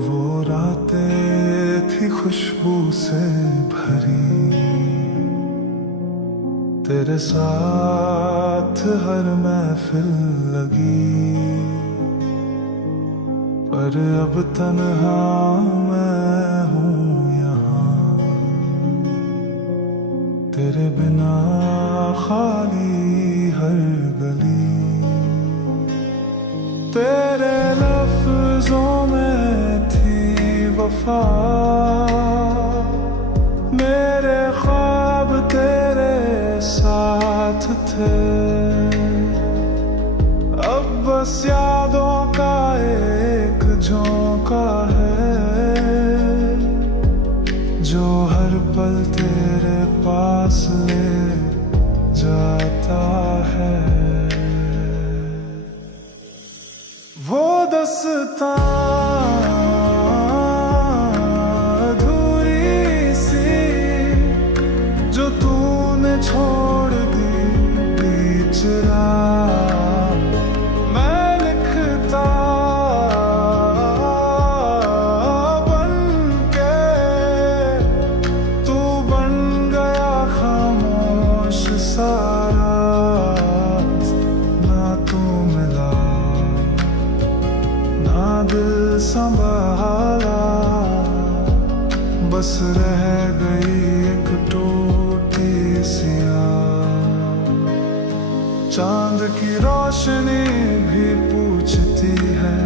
वो रातें थी खुशबू से भरी, तेरे साथ हर महफिल लगी, पर अब तन्हा मैं हूँ यहाँ, तेरे बिना खाली हर गली। तेरे लफ्जों में थी वफा, मेरे ख्वाब तेरे साथ थे, अब बस यादों का एक झोंका है, जो हर पल तेरे पास ले जाता है। वो दस्तां अधूरी सी जो तूने छोड़ दी बीच राह, मैं लिखता बन के, तू बन गया खामोश सारा, ना तू मिला ना दिल संभाला, बस रह गई एक टूटी सी आह। चांद की रोशनी भी पूछती है,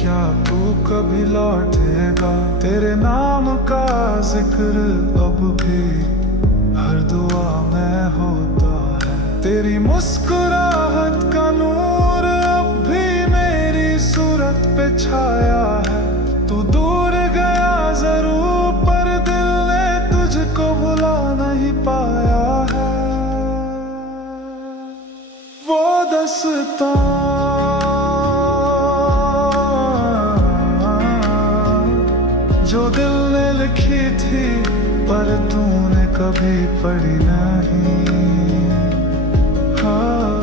क्या तू कभी लौटेगा? तेरे नाम का जिक्र अब भी हर दुआ में होता है, तेरी मुस्कुराहट का नूर अब भी मेरी सूरत पे छाया है। तू दूर गया जरूर, पर दिल ने तुझको भुला नहीं पाया है। वो दस्तां जो दिल ने लिखी थी, पर तूने कभी पढ़ी नहीं। हाँ,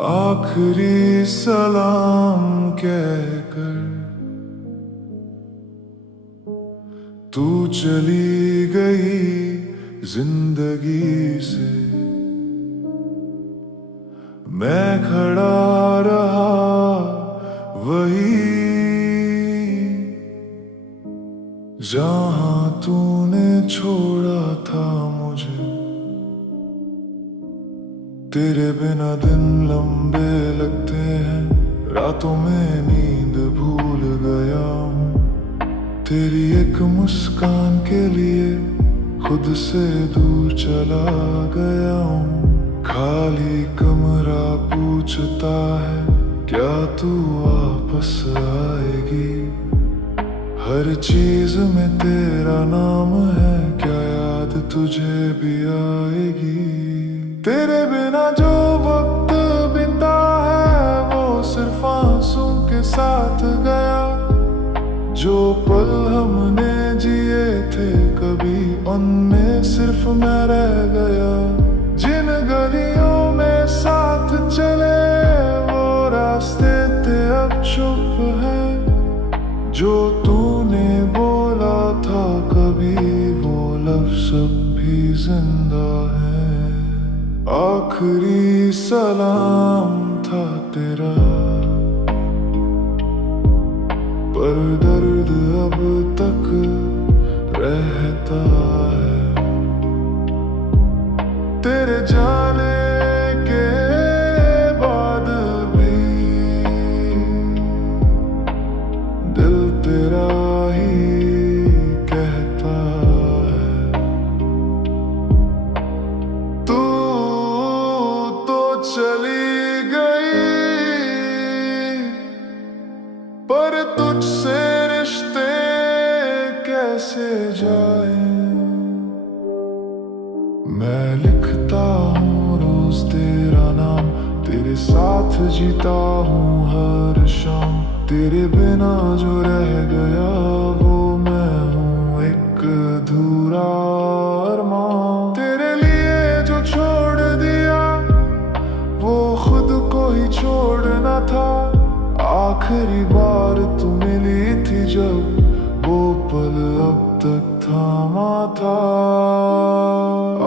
आखिरी सलाम कहकर तू चली गई जिंदगी से, मैं खड़ा रहा वही जहां तूने छोड़ा था मुझे। तेरे बिना दिन लंबे लगते हैं, रातों में नींद भूल गया हूँ, तेरी एक मुस्कान के लिए खुद से दूर चला गया हूँ। खाली कमरा पूछता है, क्या तू वापस आएगी? हर चीज में तेरा नाम है, क्या याद तुझे भी आएगी? तेरे बिना जो वक्त बिता है, वो सिर्फ आंसू के साथ गया। जो पल हमने जिए थे कभी, उनमें सिर्फ मैं रह गया। जिन गलियों में साथ चले, वो रास्ते थे अब चुप है। जो तूने बोला था कभी, वो लफ्ज़ अब भी जिंदा है। आखिरी सलाम था तेरा, पर दर्द अब तक रहता है। तेरे जाने के मैं लिखता हूँ रोज तेरा नाम, तेरे साथ जीता हूँ हर शाम। तेरे बिना जो रह गया वो मैं हूँ एक अधूरा अरमान। तेरे लिए जो छोड़ दिया वो खुद को ही छोड़ना था। आखिरी बार तू मिली थी जब वो पल अब तक थामा था।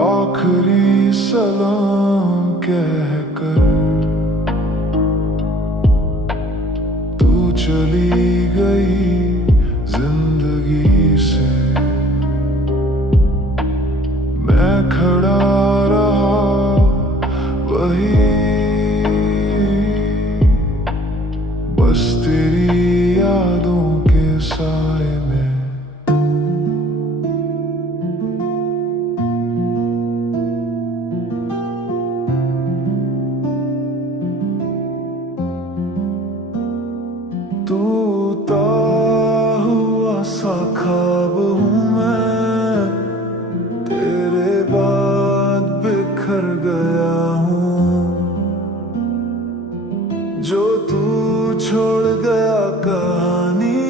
आखिरी सलाम कहकर तू चली गई जिंदगी से। मैं खड़ा रहा वही, बस तेरी यादों के साए में। टूटा हुआ सा ख्वाब हूँ मैं, तेरे बाद बिखर गया हूँ। जो तू छोड़ गया कहानी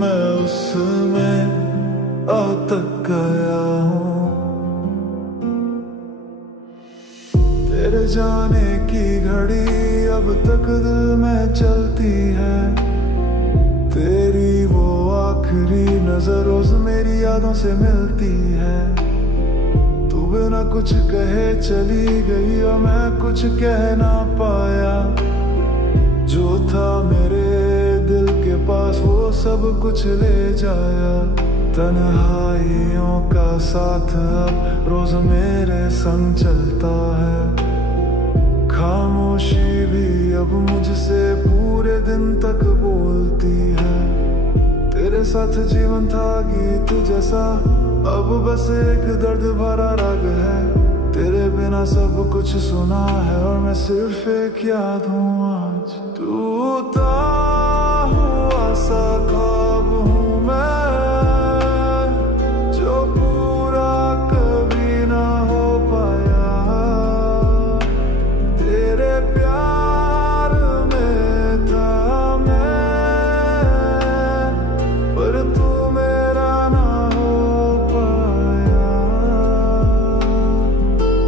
मैं उसमें अटक गया हूँ। तेरे जाने की घड़ी अब तक दिल में चलती है। तेरी वो आखिरी नजर रोज मेरी यादों से मिलती है। तू बिना कुछ कहे चली गई और मैं कुछ कह ना पाया। जो था मेरे दिल के पास वो सब कुछ ले जाया। तन्हाइयों का साथ अब रोज मेरे संग चलता है। खामोशी भी अब मुझसे पूरे दिन तक बोलती है। तेरे साथ जीवन था गीत जैसा, अब बस एक दर्द भरा राग है। तेरे बिना सब कुछ सुना है और मैं सिर्फ एक याद हूँ आज। टूटा हुआ सा ख्वाब हूँ मैं, जो पूरा कभी ना हो पाया। तेरे प्यार में था मैं, पर तू मेरा ना हो पाया।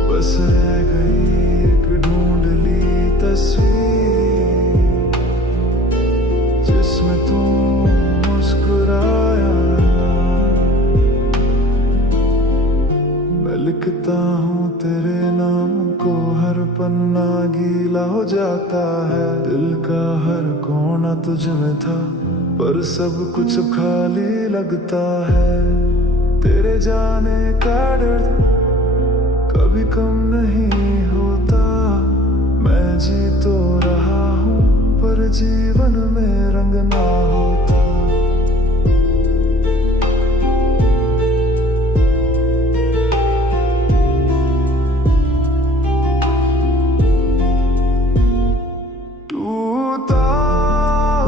बस रह गई एक ढूंढ ली तस्वीर, जिसमें तू मुस्कुराया। मैं लिखता हूँ तेरे नाम को, हर पन्ना गीला हो जाता है। दिल का हर कोना तुझ में था, पर सब कुछ खाली लगता है। तेरे जाने का डर कभी कम नहीं होता। मैं जी तो रहा हूँ पर जीवन में रंग ना होता। टूटा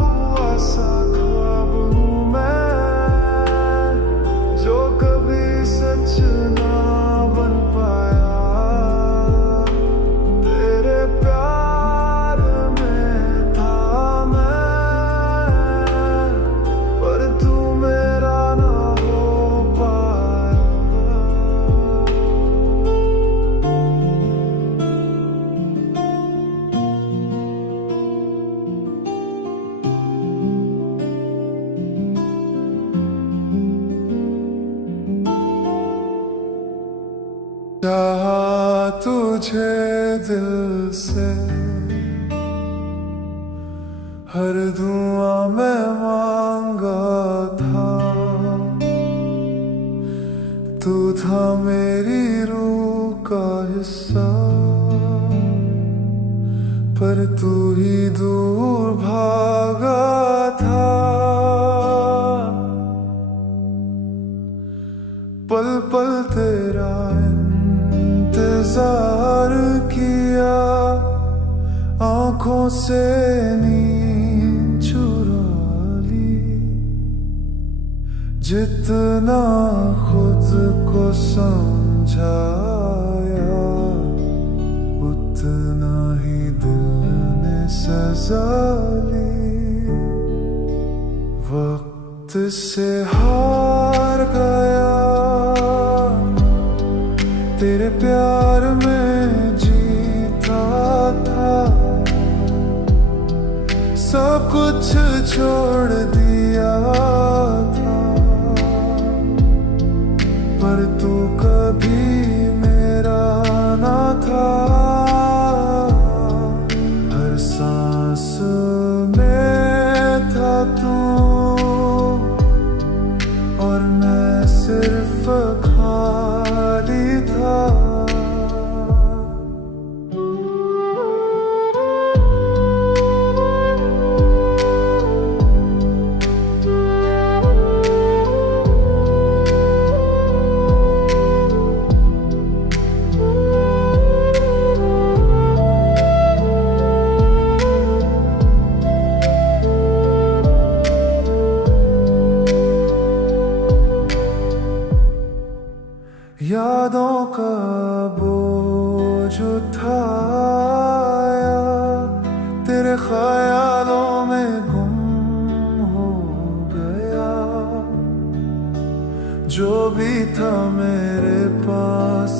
हुआ सा ख्वाब हूँ मैं, जो कभी सच ना बन पाया। तेरे प्यार में था मैं, पर तू मेरा ना हो पाया। चाहा तुझे दिल से, हर दुआ में मांगा था। तू था मेरी रूह का हिस्सा, पर तू ही दूर भागा था। पल पल तेरा इंतजार किया, आंखों से नींद चुरा ली। जितना खुद को समझाया, उतना ही दिल ने सजा ली। वक्त से हार गया, तेरे प्यार में जीता था, सब कुछ छोड़ दिया था, पर तू कभी मेरा ना था। हर सांस में था तू, और मैं सिर्फ खाली था। यादों का बोझ उठाया, तेरे ख्यालों में गुम हो गया। जो भी था मेरे पास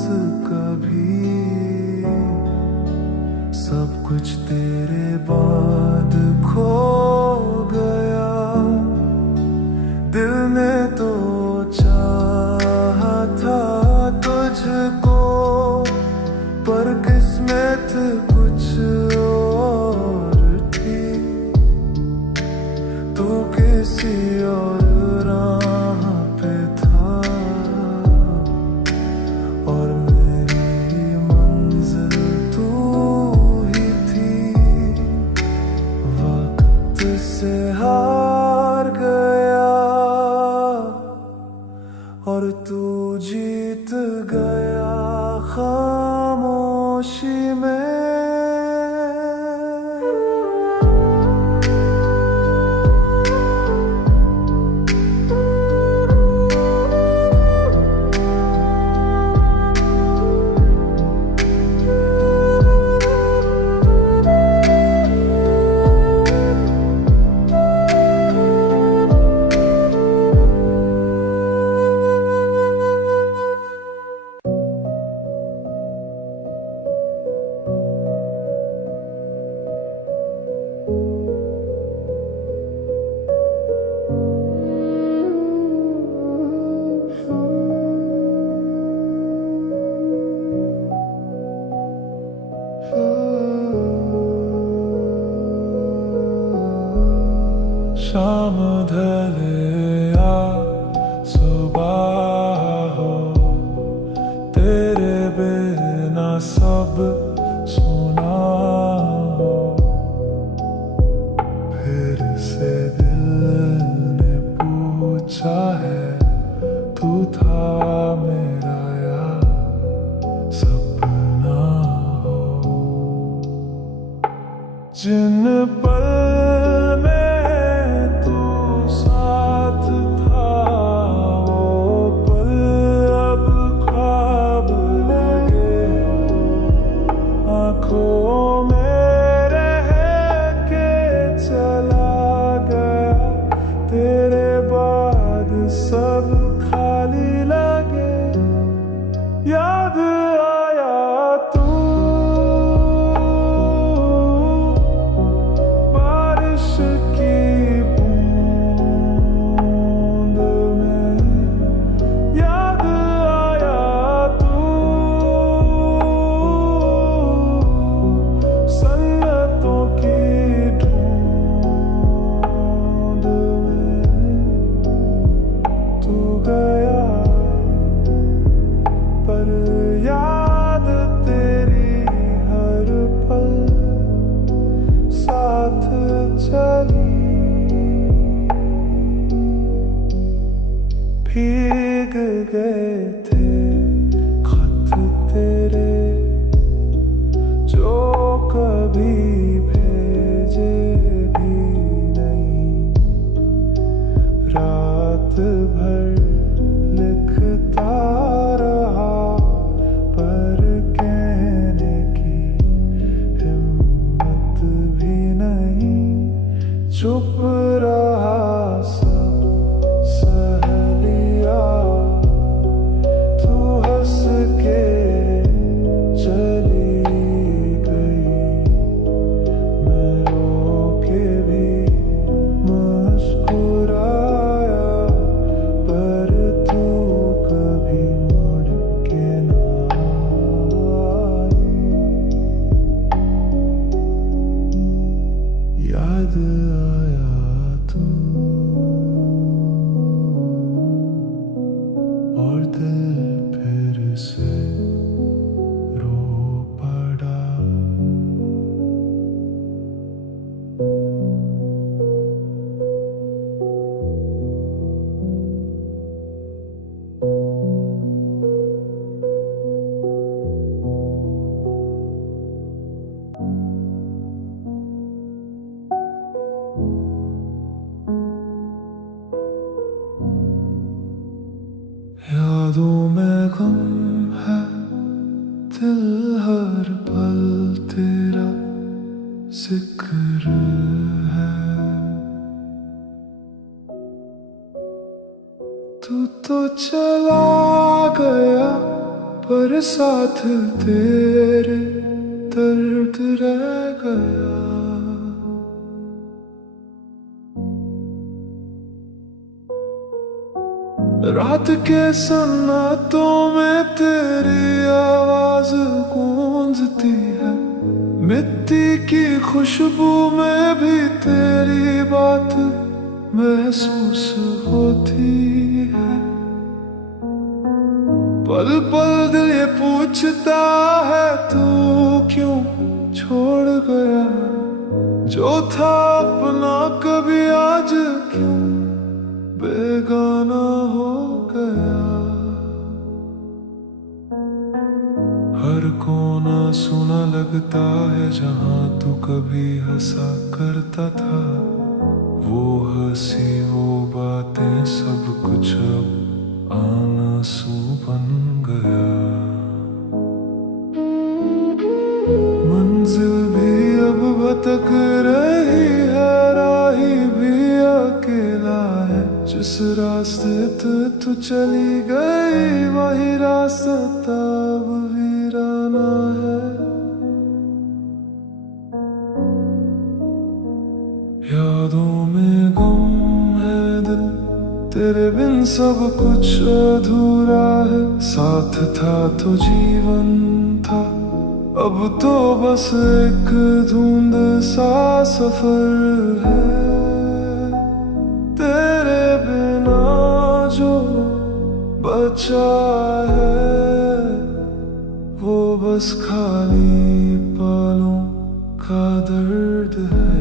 कभी, सब कुछ तेरे बाद खो गया। दिल ने तो चाहा था तुझको, पर किस्मत कुछ और थी। तू किसी और राह पे था, और मेरी मंजिल तू ही थी। वक्त से हार गया, और तू जीत गया खामोशी में। शाम ढले या सुबह हो, तेरे बिना सब सुना हो। फिर से दिल ने पूछा है, तू था मेरा या सपना हो। जिन पल सब खाली लगे। याद आया तू, बारिश की बूंद में। याद आया तू, सन्नतों की ढूंढ में। तू गया, पर याद तेरी हर पल साथ चली। भीग गए थे खत तेरे, जो कभी भेजे भी नहीं। रात भर लिखता पर साथ तेरे दर्द रह गया। रात के सन्नाटों में तेरी आवाज गूंजती है, मिट्टी की खुशबू में भी तेरी बात महसूस होती है। पल पल दिल ये पूछता है तू क्यों छोड़ गया, जो था अपना कभी आज क्यों बेगाना हो गया। हर कोना सुना लगता है जहां तू कभी हंसा करता था, वो हंसी वो बातें सब कुछ अब आंसू बन गया। मंजिल भी अब भटक रही है, राही भी अकेला है, जिस रास्ते तू चली गई वही रास्ता अब वीराना है। यादों में गम है दिल, तेरे बिन सब कुछ अधूरा है। साथ था तो जीवन था, अब तो बस एक धुंध सा सफर है। तेरे बिना जो बचा है वो बस खाली पलों का दर्द है।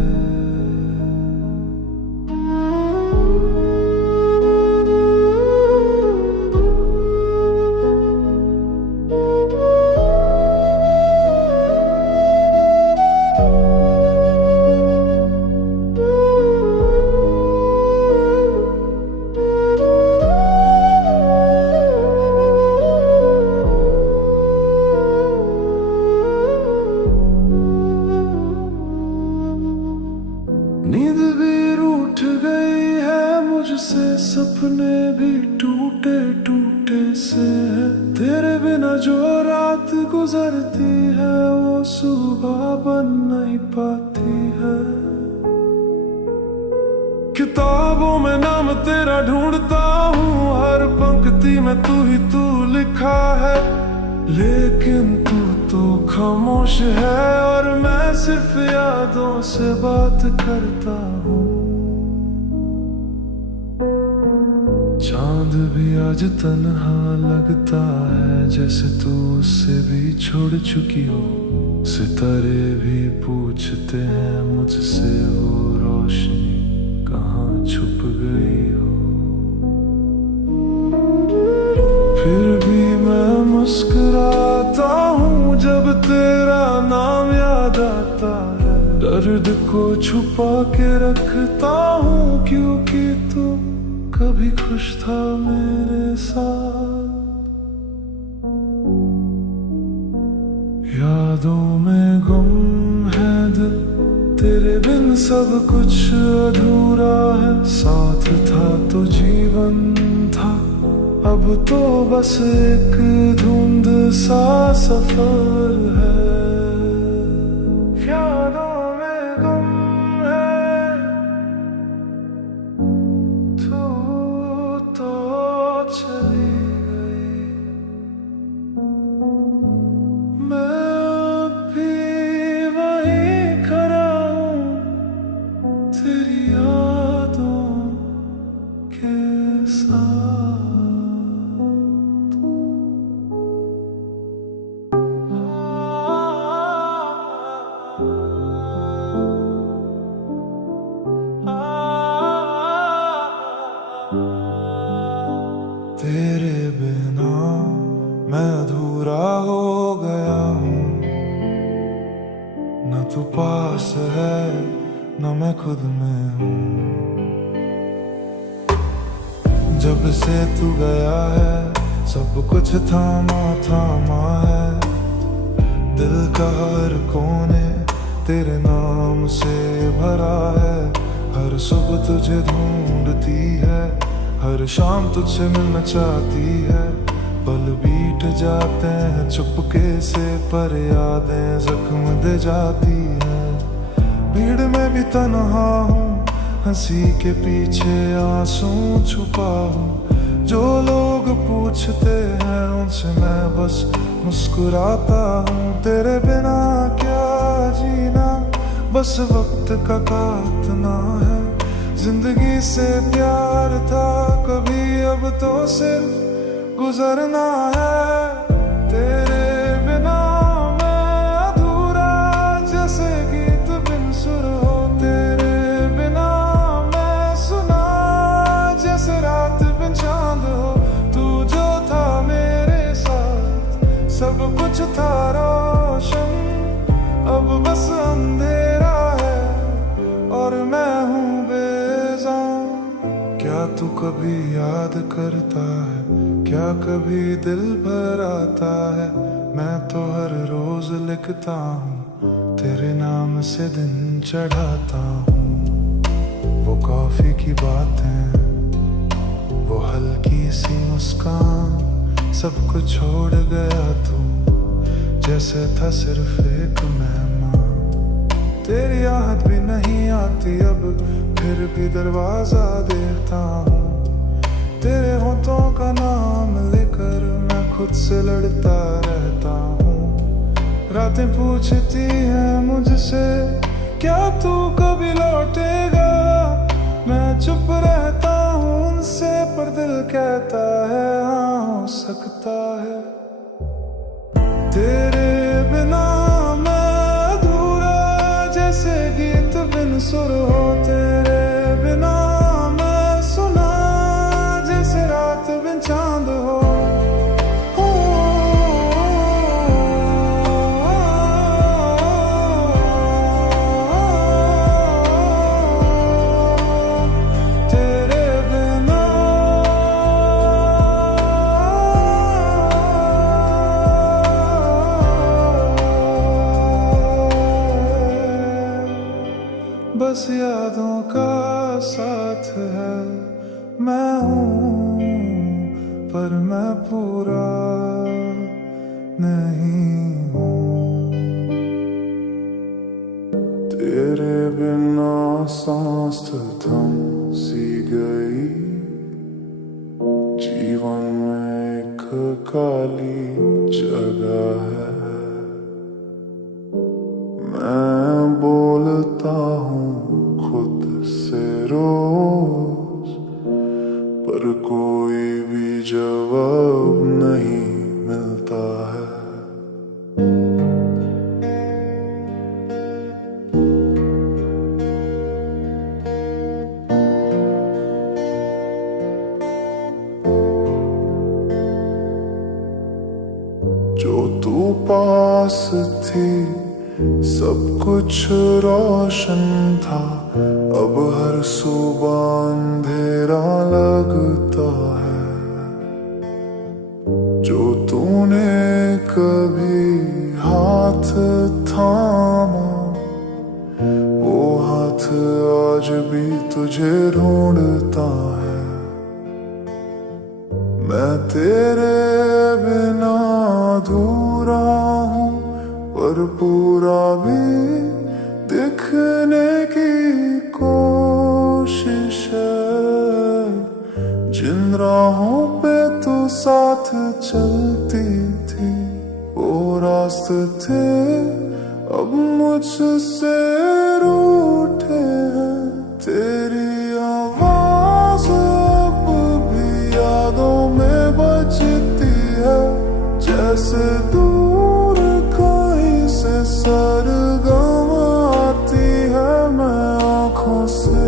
नींद भी रूठ गई है मुझसे, सपने भी टूटे टूटे से हैं। तेरे बिना जो रात गुजरती है वो सुबह बन नहीं पाती है। किताबों में नाम तेरा ढूंढता हूँ, हर पंक्ति में तू ही तू लिखा है, लेकिन तू तो खामोश है और मैं सिर्फ यादों से बात करता हूँ। चांद भी आज तन्हा लगता है, जैसे तू उससे भी छोड़ चुकी हो। सितारे भी पूछते हैं मुझसे वो रोशनी कहाँ छुप गई हो। फिर भी मैं मुस्कुराता हूँ जब तेरा नाम याद आता है। दर्द को छुपा के रखता हूँ क्योंकि तू कभी खुश था मेरे साथ। यादों में गुम है दिल, तेरे बिन सब कुछ अधूरा है। साथ था तो जीवन था, अब तो बस एक धुंध सा सफर है। यादों में गुम है तू तो चली गई, मैं भी वहीं खड़ा हूँ तेरी यादों के साथ। तेरे बिना मैं अधूरा हो गया हूँ, न तू पास है न मैं खुद में हूँ। जब से तू गया है सब कुछ थामा थामा है। दिल का हर कोने तेरे नाम से भरा है। हर सुबह तुझे ढूंढती है, हर शाम तुझसे मिलना चाहती है। पल बीत जाते हैं चुपके से, पर यादें जख्म दे जाती है। भीड़ में भी तन्हा हूँ, हंसी के पीछे आंसू छुपा हूँ। जो लोग पूछते हैं उनसे मैं बस मुस्कुराता हूँ। तेरे बिना क्या जीना, बस वक्त का काटना है। जिंदगी से प्यार था कभी, अब तो सिर्फ गुजरना है। तेरे बिना मैं अधूरा, जैसे गीत बिन सुर हो। तेरे बिना मैं सुना, जैसे रात बिन चांद हो। तू जो था मेरे साथ, सब कुछ था रोशन, अब बस अंधेरा है और मैं हूँ बेजान। क्या तू कभी याद करता है, क्या कभी दिल भर आता है? मैं तो हर रोज लिखता हूँ, तेरे नाम से दिन चढ़ाता हूँ। वो कॉफी की बातें, वो हल्की सी मुस्कान, सब कुछ छोड़ गया तू, जैसे था सिर्फ एक मेहमान। तेरी आहट भी नहीं आती अब, फिर भी दरवाजा देखता हूँ। तेरे होठों का नाम लेकर मैं खुद से लड़ता रहता हूँ। रातें पूछती हैं मुझसे, क्या तू कभी लौटेगा? मैं चुप रहता हूँ उनसे, पर दिल कहता है हाँ हो सकता है। तेरे बिना मैं अधूरा, जैसे गीत बिन सुर हो। तेरे बिना मैं सुना, जैसे रात बिन चांद हो। तेरे बिना बस यादों का साथ है। मैं हूँ पर मैं पूरा नहीं हूँ। तेरे बिना सांस थम सी गई, जीवन में एक काली जगह है। मैं बोलता हूँ खुद से रोज, पर कोई भी जवाब नहीं मिलता है। जो तू पास थी, सब कुछ रोशन था, अब हर सुबह अंधेरा लगता है। जो तूने कभी हाथ थामा, वो हाथ आज भी तुझे ढूंढता है। मैं तेरे बिना अधूरा हूँ, पर पूरा भी दिखने की कोशिश है। जिन राहों पे तू साथ चलती थी, वो रास्ते थे अब मुझसे रूठे हैं। तेरी आवाज अब भी यादों में बजती है, जैसे दूर कहीं से सरगम आती है। मैं आँखों से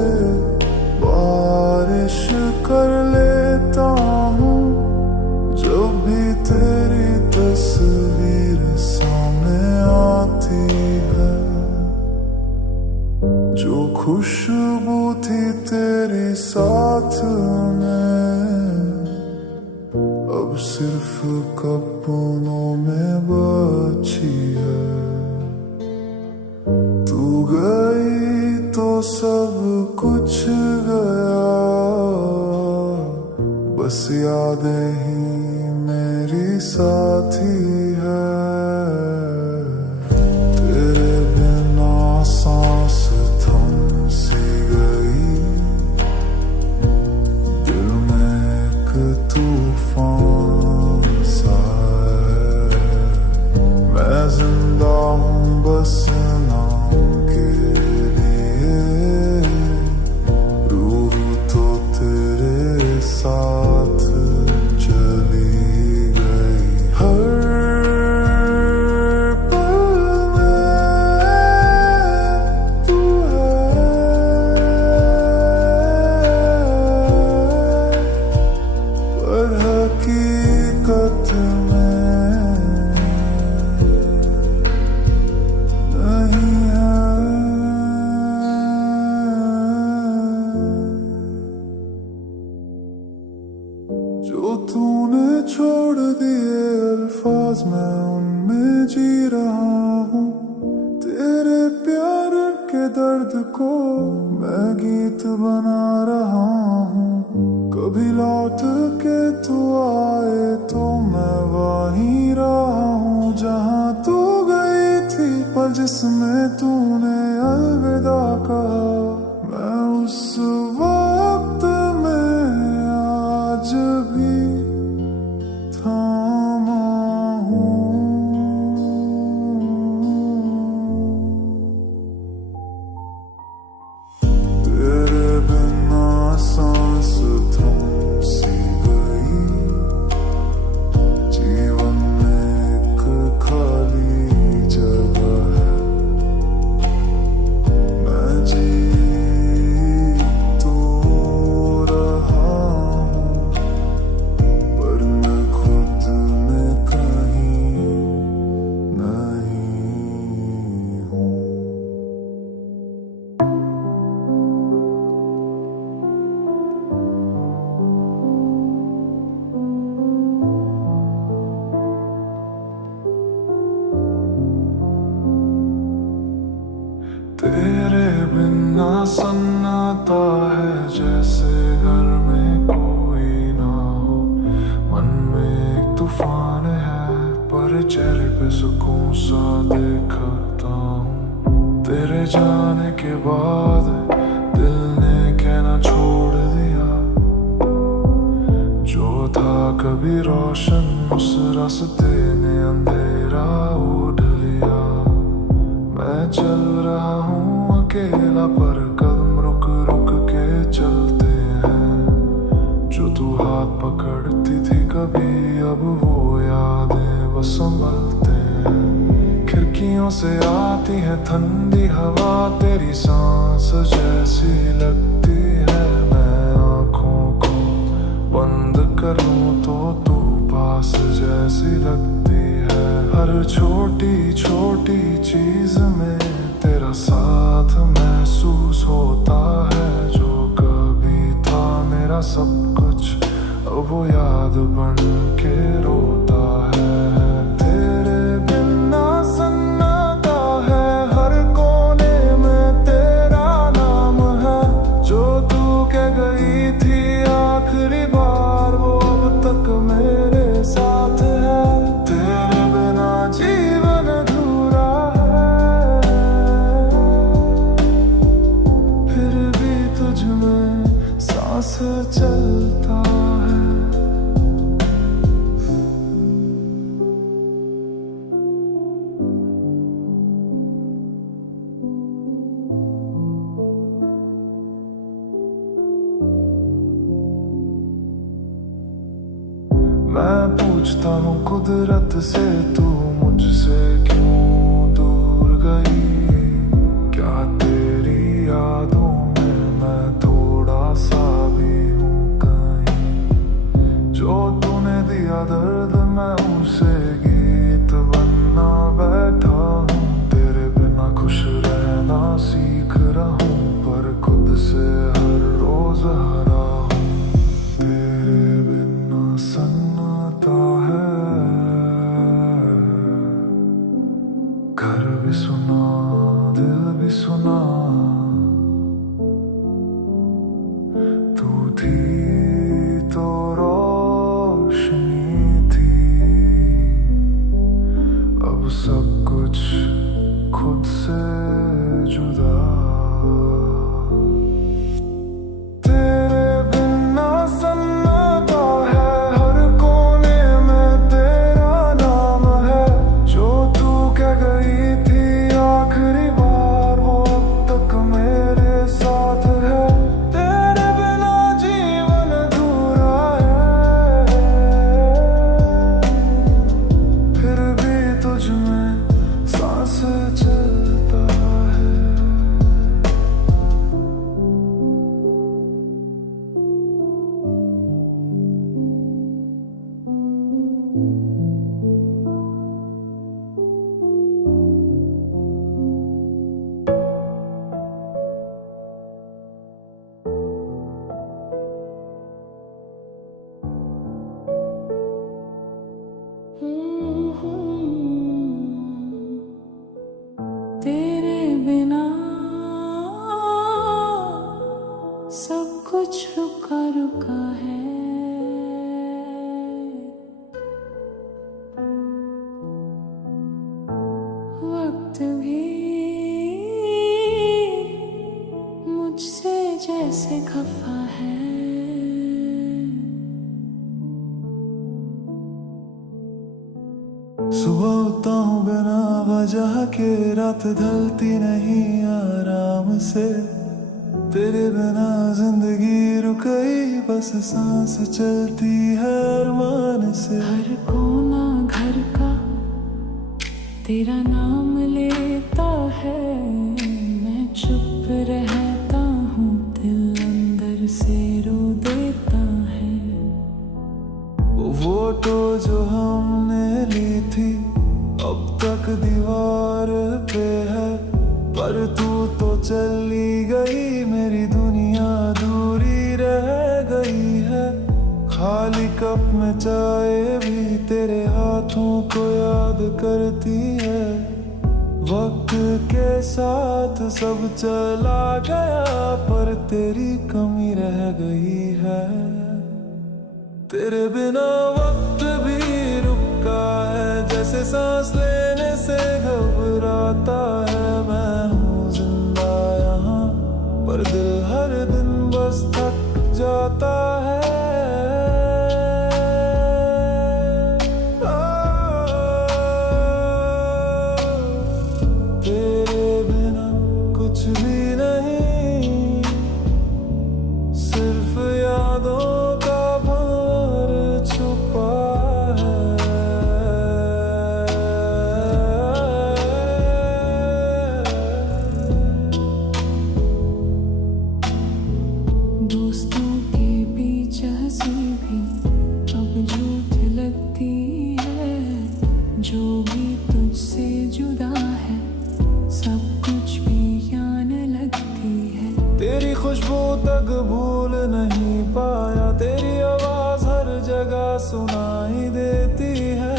बारिश कर लेता हूँ, जब भी तेरी तस्वीर सामने आती है। जो खुशबू थी तेरी साथ में, अब सिर्फ कपनों में बची है। तू गई तो सब कुछ गया, बस यादें ही मेरी साथी है। तेरे बिना सांस थम सी गई, दिल में एक तूफान सा है। मैं जिंदा हूँ बस नाम के लिए, रूह तो तेरे साथ चली गई। हर पल में तू है, पर हकीकत में नहीं है। जो तूने छोड़ दिए अल्फाज मैं उनमें जी रहा हूँ। तेरे प्यार के दर्द को मैं गीत बना रहा हूँ। कभी लौट के तू आए तो मैं वहीं रहा हूँ जहाँ तू गई थी, पर जिसमें तूने अलविदा कहा। मैं उस वक्त में आज भी थामा हूँ। तेरे बिना सांस थम सी गई, जीवन में एक खाली जगह है। मैं जी तो रहा हूँ, पर मैं खुद में कहीं नहीं हूँ। तेरे बिना सन्नाटा है जैसे घर में कोई ना हो। मन में एक तूफान है पर चेहरे पे सुकून सा देखता हूँ। तेरे जाने के बाद दिल ने कहना छोड़ दिया, जो था कभी रोशन उस रास्ते ने अंधेरा ओढ़ लिया। मैं चल रहा हूँ अकेला पर कदम रुक रुक के चलते हैं। जो तू हाथ पकड़ती थी कभी अब वो यादें बस संभलते हैं। खिड़कियों से आती है ठंडी हवा, तेरी सांस जैसी लगती है। मैं आँखों को बंद करूँ तो तू पास जैसी लगती है। हर छोटी छोटी चीज में तेरा साथ महसूस होता है। जो कभी था मेरा सब कुछ अब वो याद बन के रोता है। तेरे बिना सन्नाटा है, हर कोने में तेरा नाम है। जो तू कह गई थी आखिरी बार वो अब तक मेरे साथ है। तेरे बिना जीवन अधूरा है, फिर भी तुझ में सांस चलता है। मैं पूछता हूँ कुदरत से तू मुझसे क्यों दूर गई। क्या तेरी यादों में मैं थोड़ा सा भी हूँ कहीं। जो तूने दिया दर्द मैं उसे गीत बनना बैठा हूँ। तेरे बिना खुश रहना सीख रहा हूँ, पर खुद से हर रोज हरा हूँ। तेरे बिना सन्नाटा है, घर भी सुना दिल भी सुना। तू थी तो रोशनी थी, अब सब कुछ खुद से जुदा। तेरे बिना सन्नाटा है, हर कोने में तेरा नाम है। जो तू कह गई थी आखिरी बार, वो अब तक मेरे साथ है। तेरे बिना जीवन अधूरा है, फिर भी तुझ में सांस चलता है। तेरे बिना सब कुछ रुका रुका है। वक्त भी मुझसे जैसे खफा है। सुबह उठता हूँ बिना वजह के, रात ढलती नहीं आराम से। तेरे बिना जिंदगी रुक गई, बस सांस चलती है अरमान से। हर कोना घर का तेरा नाम लेता है। मैं चुप रहता हूँ, दिल अंदर से रो देता है। वो फोटो जो हमने ली थी अब तक दीवार पे है, पर तू तो चली गई, मेरी दुनिया दूरी रह गई है। खाली कप में चाय भी तेरे हाथों को याद करती है। वक्त के साथ सब चला गया, पर तेरी कमी रह गई है। तेरे बिना वक्त भी रुका है, जैसे सांस लेने से घबराता है। मैं हूँ जिंदा यहाँ, पर दिल हर दिन बस थक जाता है। तेरे बिना कुछ भी नहीं, सिर्फ यादों का भार छुपा है। दोस्तों के बीच हंसी भी अब झूठ लगती है। जो भी तुझसे जुदा है, सब कुछ भी यान लगती है। तेरी खुशबू तक भूल नहीं पाया, तेरी आवाज हर जगह सुनाई देती है।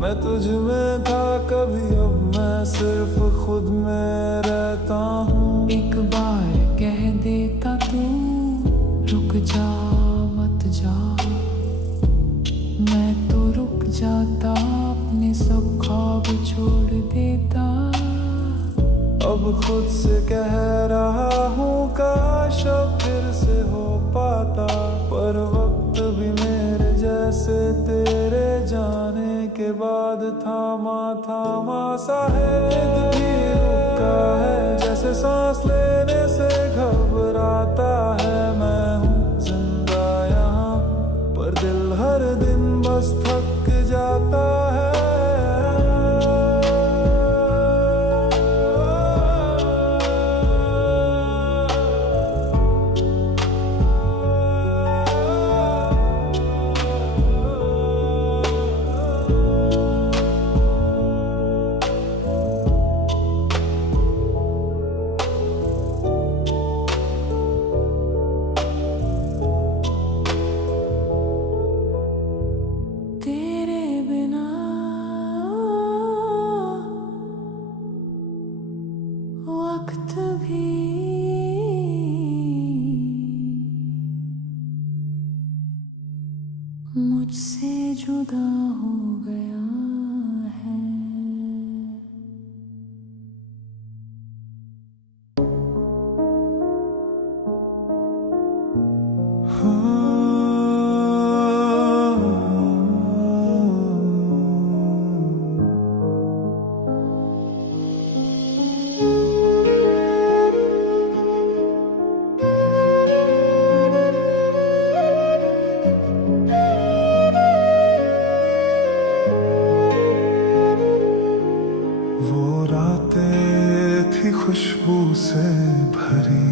मैं तुझ में था कभी, अब मैं सिर्फ खुद में रहता हूँ। एक बार कह देता तू रुक जा मत जा, मैं तो रुक जाता, अपने सब ख्वाब छोड़ देता। अब खुद से कह रहा हूँ काश अब फिर से हो पाता, पर वक्त भी मेरे जैसे तेरे जाने के बाद थामा थामा सा है। खुद भी रुका है, जैसे सांस लेने से घबराता है। मैं हूँ जिंदा यहाँ, पर दिल हर दिन बस थक जाता है। वक्त भी मुझसे जुदा हो गया है। खुशबू से भरी,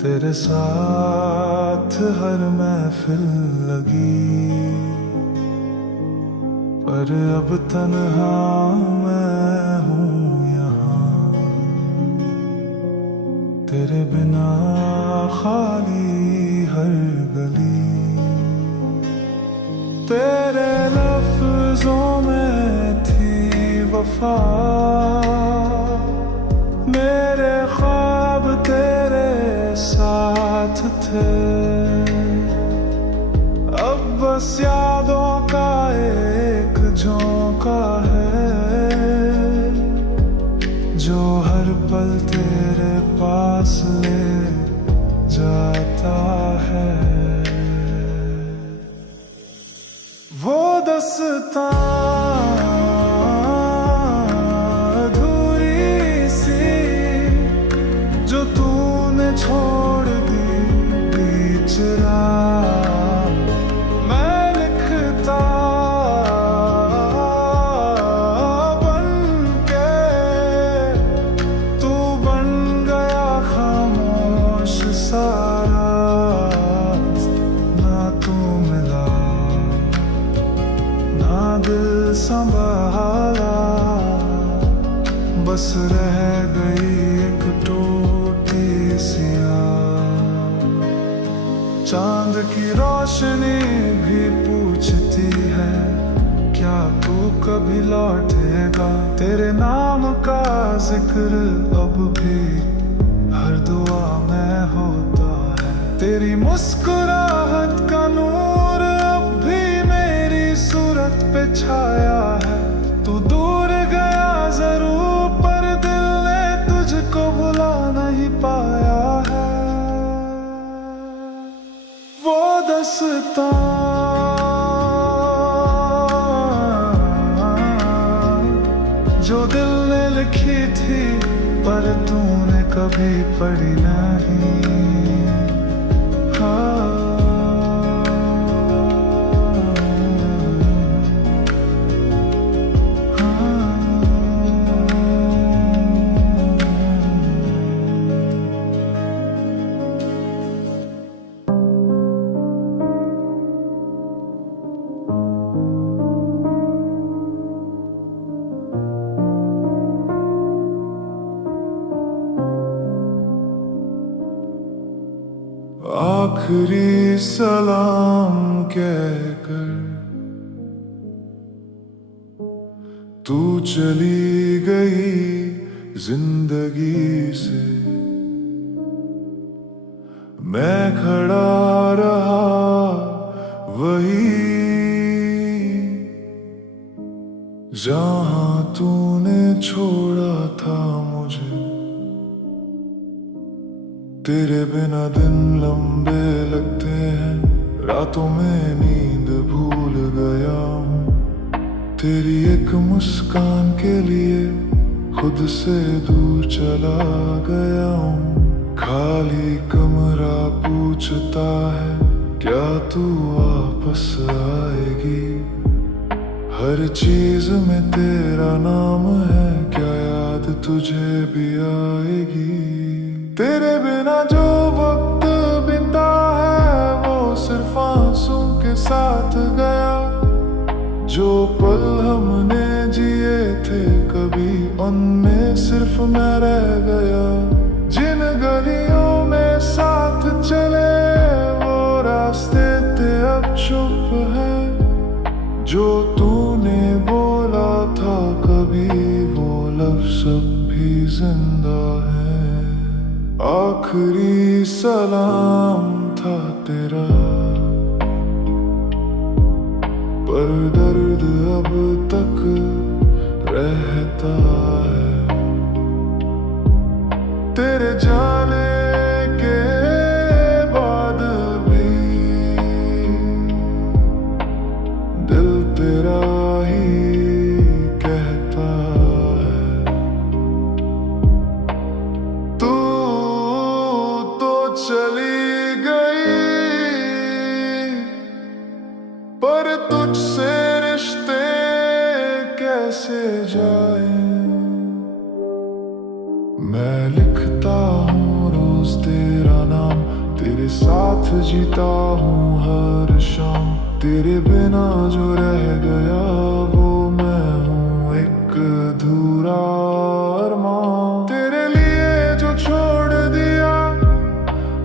तेरे साथ हर महफिल लगी, पर अब तन्हा मैं हूँ यहाँ, तेरे बिना खाली हर गली। तेरे लफ्जों में थी वफा, मेरे ख्वाब तेरे साथ थे, अब बस यादों का एक झोंका है, जो हर पल तेरे पास ले जाता है। वो दस्तां अधूरी सी जो तूने छोड़ दी बीच राह, मैं लिखता बन के, तू बन गया खामोश सारा, ना तू मिला ना दिल संभाला, बस रह गई एक टूटी सी आह। चांद की रोशनी भी पूछती है, क्या तू कभी लौटेगा? तेरे नाम का जिक्र अब भी हर दुआ में होता है, तेरी मुस्कुराहट का नूर अब भी मेरी सूरत पे छाया है। तू दूर गया जरूर, पर दिल ने तुझको भुला नहीं पाया है। वो दस्तां जो दिल ने लिखी थी, पर तूने कभी पढ़ी नहीं। आखिरी सलाम कहकर तू चली गई जिंदगी से, मैं खड़ा रहा वही जहां तूने छोड़ा था मुझे। तेरे बिना दिन लंबे लगते हैं, रातों में नींद भूल गया हूँ, तेरी एक मुस्कान के लिए खुद से दूर चला गया हूँ। खाली कमरा पूछता है, क्या तू वापस आएगी? हर चीज में तेरा नाम है, क्या याद तुझे भी आएगी? तेरे बिना जो वक्त बीता है, वो सिर्फ आंसू के साथ गया। जो पल हमने जिए थे कभी, उनमें सिर्फ मैं रह गया। जिन गलियों में साथ चले, वो रास्ते थे अब चुप है। जो तूने बोला था कभी, वो लफ्ज़ अब भी जिंदा है। आखिरी सलाम था तेरा, पर दर्द अब तक रहता है। तेरे जाने के बाद भी दिल तेरा ही कहता है। तू तो चली गई, पर तुझसे जीता हूँ हर शाम। तेरे बिना जो रह गया वो मैं हूँ एक अधूरा अरमान। तेरे लिए जो छोड़ दिया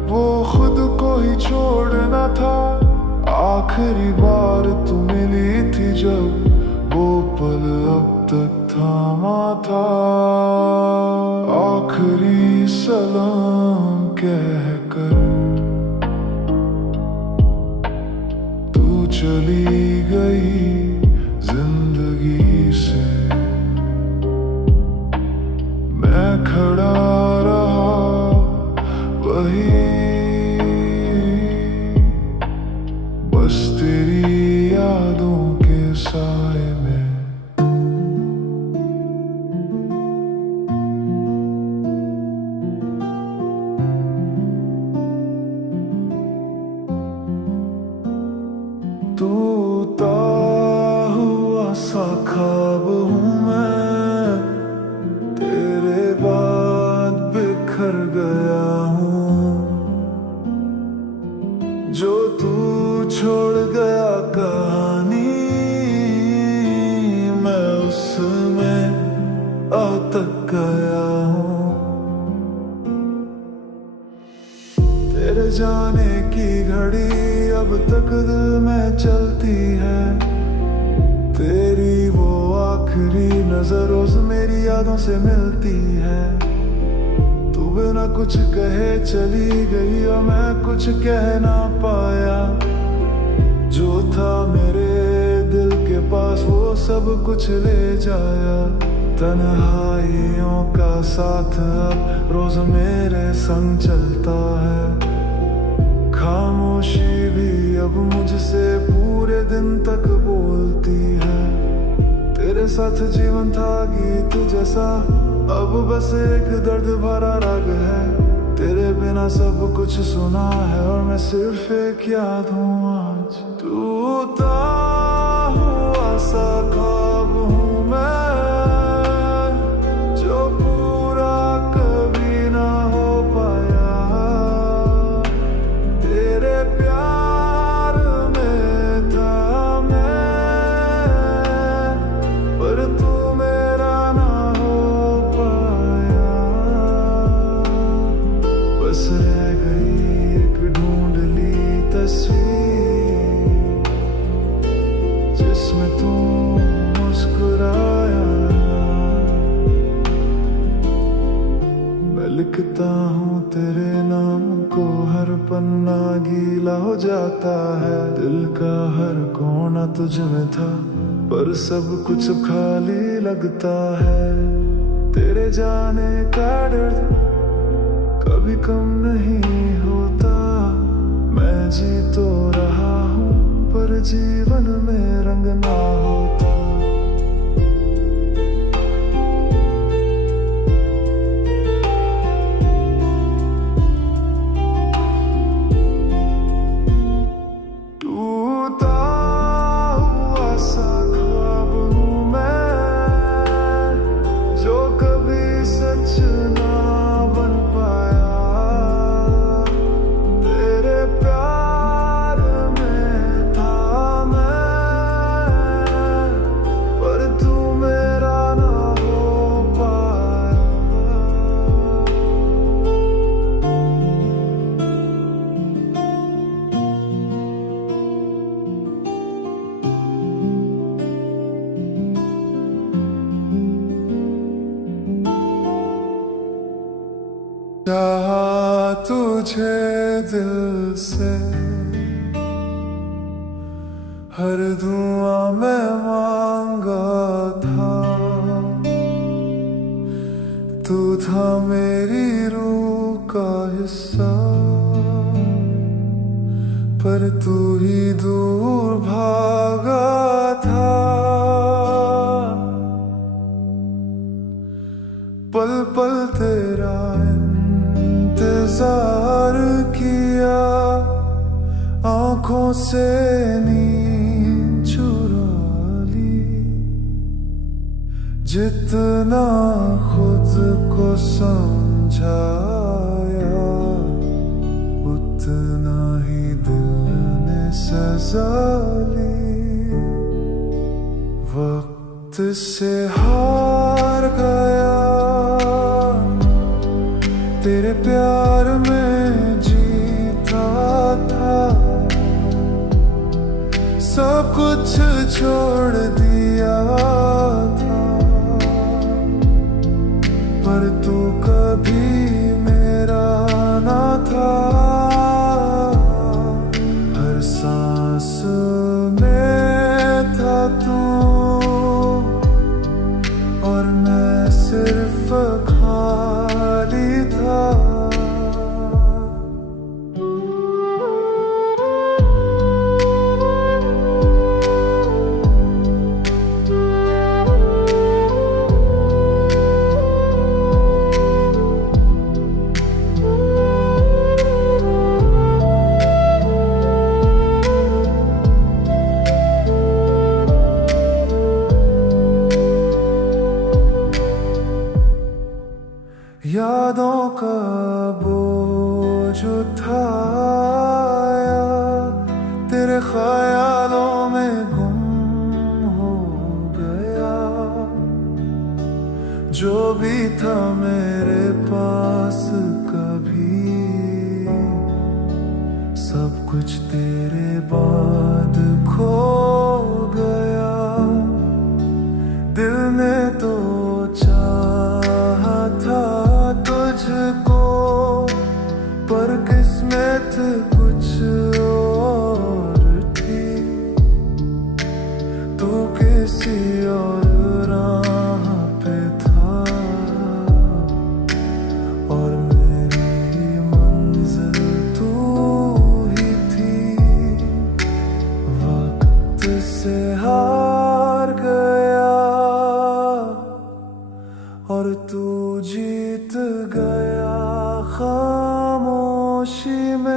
वो खुद को ही छोड़ना था। आखिरी बार तू मिली थी जब वो पल अब तक थामा था। आखिरी सलाम कहकर तू चली गई जिंदगी से। मैं खड़ा रहा वही, बस तेरी यादों के साए में। टूटा हुआ सा ख्वाब हूँ मैं, तेरे बाद बिखर गया हूँ। जो तू छोड़ गया कहानी मैं उसमें अटक गया हूँ। तेरे जाने की घड़ी अब तक दिल में चलती है। तेरी वो आखिरी नजर रोज मेरी यादों से मिलती है। तू बिना कुछ कहे चली गई और मैं कुछ कह ना पाया। जो था मेरे दिल के पास वो सब कुछ ले जाया। तन्हाइयों का साथ अब रोज मेरे संग चलता है। खामोशी भी अब मुझसे पूरे दिन तक बोलती है। तेरे साथ जीवन था गीत जैसा, अब बस एक दर्द भरा राग है। तेरे बिना सब कुछ सुना है और मैं सिर्फ एक याद हूँ आज। टूटा हुआ सा ख्वाब हूँ मैं, जो पूरा कभी ना हो पाया। तेरे प्यार में था मैं, पर तू मेरा ना हो पाया। बस रह गई एक ढूंढ ली तस्वीर, जिसमें तू मुस्कुराया। मैं लिखता हूँ तेरे नाम को, हर पन्ना गीला हो जाता है। दिल का हर कोना तुझ में था, पर सब कुछ खाली लगता है। तेरे जाने का दर्द कभी कम नहीं होता। मैं जी तो रहा हूँ पर जीवन में रंग ना होता। टूटा हुआ सा ख्वाब हूँ मैं, जो कभी सच ना बन पाया। तेरे प्यार में था मैं, पर तू मेरा ना हो पाया। चाहा तुझे दिल से, हर दुआ में मांगा था। तू था मेरी रूह का हिस्सा, पर तू ही दूर भागा था। पल पल तेरा इंतजार किया, आंखों से नींद चुरा ली। जितना खुद को समझाया उतना ही सजा ली। वक्त से हार गया, तेरे प्यार में जीता था, सब कुछ छोड़ दिया था, पर तू कभी मेरा ना था। हर सांस में था तू, और मैं सिर्फ खाली था। यादों का बोझ उठाया, तेरे ख्यालों में गुम हो गया। जो भी था मेरे पास कभी, सब कुछ तेरे बाद खो गया। दिल ने तो चाहा था तुझको, पर किस्मत कुछ और थी। तू किसी और राह पे था, और मेरी मंजिल तू ही थी। वक्त से हार गया, और तू जीत गया खामोशी में।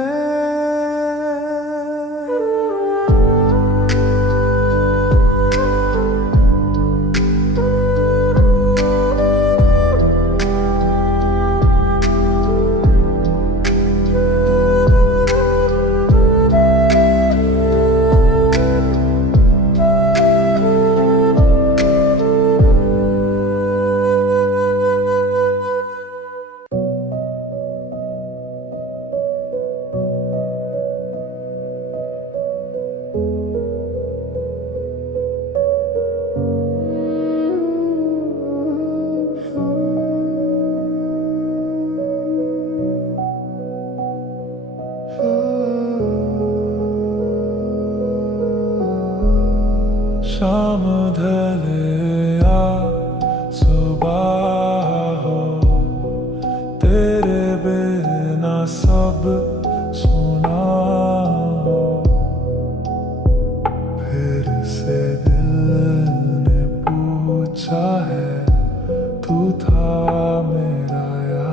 शाम ढले या सुबह हो, तेरे बिना सब सुना हो। फिर से दिल ने पूछा है, तू था मेरा या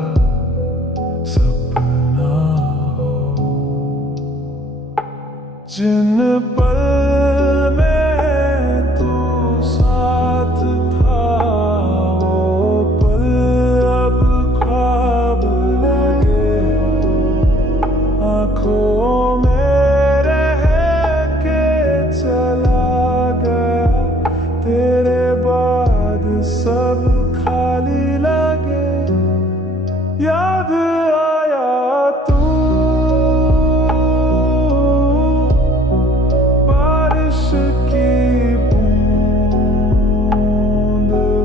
सपना हो। जिन पल सब खाली लगे। याद आया तू बारिश की बूंद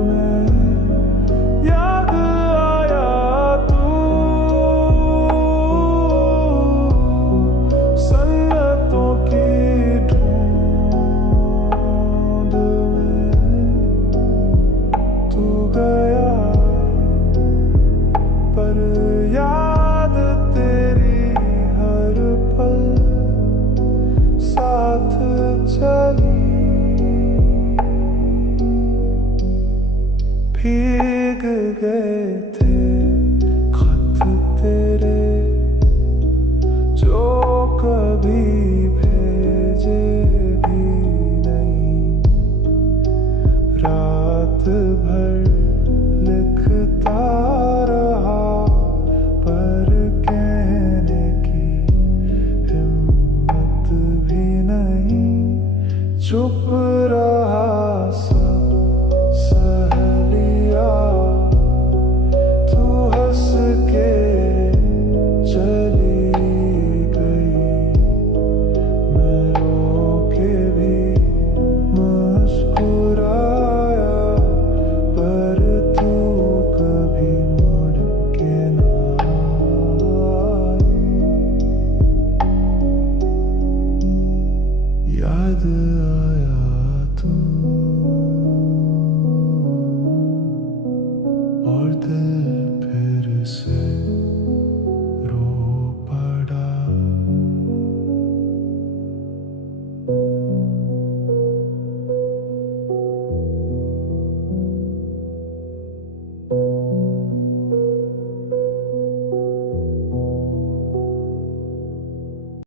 में, याद आया तू सन्नतों की ढूंढ में। तू गया पर याद तेरी हर पल साथ चली। भीग गए थे खत तेरे, जो कभी भेजे भी नहीं। रात भर